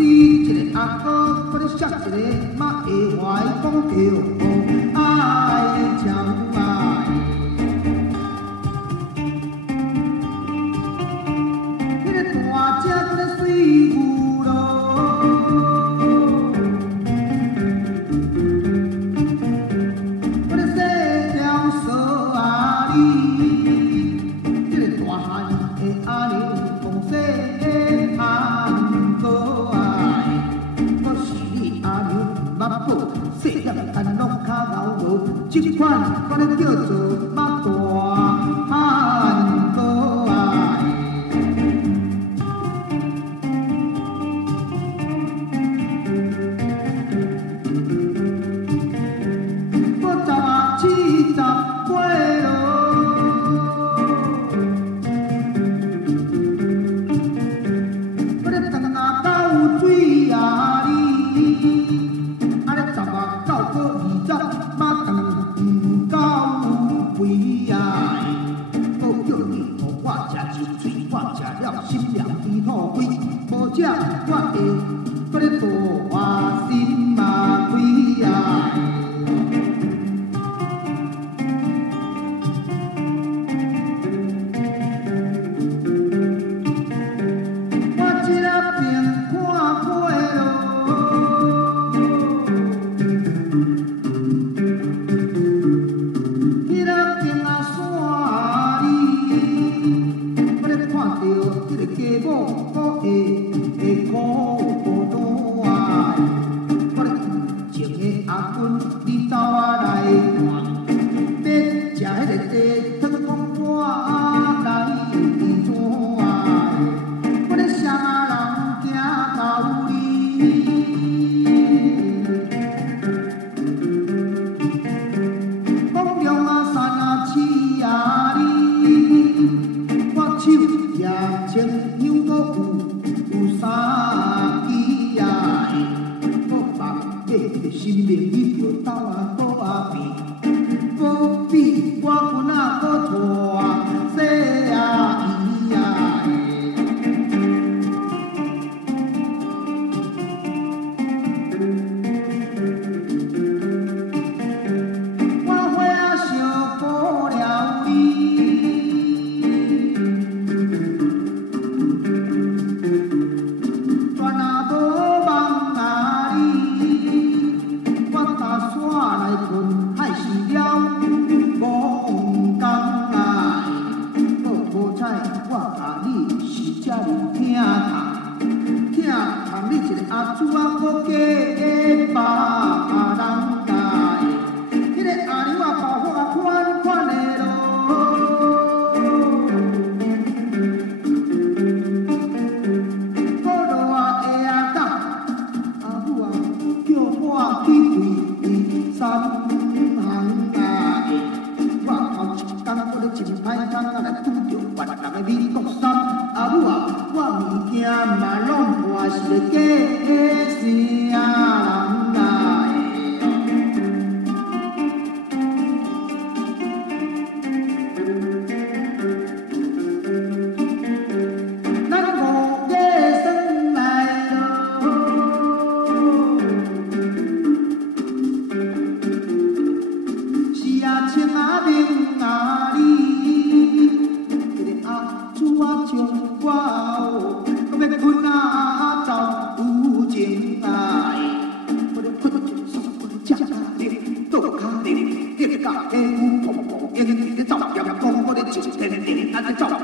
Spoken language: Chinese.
死一个阿哥，我咧摔一个马会怀讲着爱情爱。迄个大只我咧水牛咯，我咧细条索啊哩，迄个大汉的阿娘讲说汉可爱，我是你阿娘目宝，细粒干落脚老无，这款我咧叫做马大汉可爱。我17、18岁咯。心凉伊好开，无食我会，我咧大心嘛开啊！我这边看过咯，迄个边啊山里，我咧看着。家母我会苦多啊！我咧前的阿君，你走啊来看，要食迄个鸡汤讲我来怎啊？我咧啥人行到你？讲龙啊山啊市啊哩，我手也牵。有三支啊！我爸买迄个新名伊着斗啊倒啊变，无比我阮仔搁拖细啊伊啊！我伙仔想过了你。你一个阿姊啊，搁嫁别人家，迄个阿娘啊，包我款款的咯。我落啊下啊等，阿母啊叫我去跪三行啊。我头一工我咧真歹工啊，来拄着越南的美国衫，阿母啊，我物件嘛拢。我是个假声人来咱五月算来咯，是啊，青啊明啊你，迄个阿姊啊将我后，搁要困啊。有情爱，我咧困一双，我咧食咖喱，倒咖喱，迄个咖喱有红红，因咧走入讲，我咧就天天安尼走入。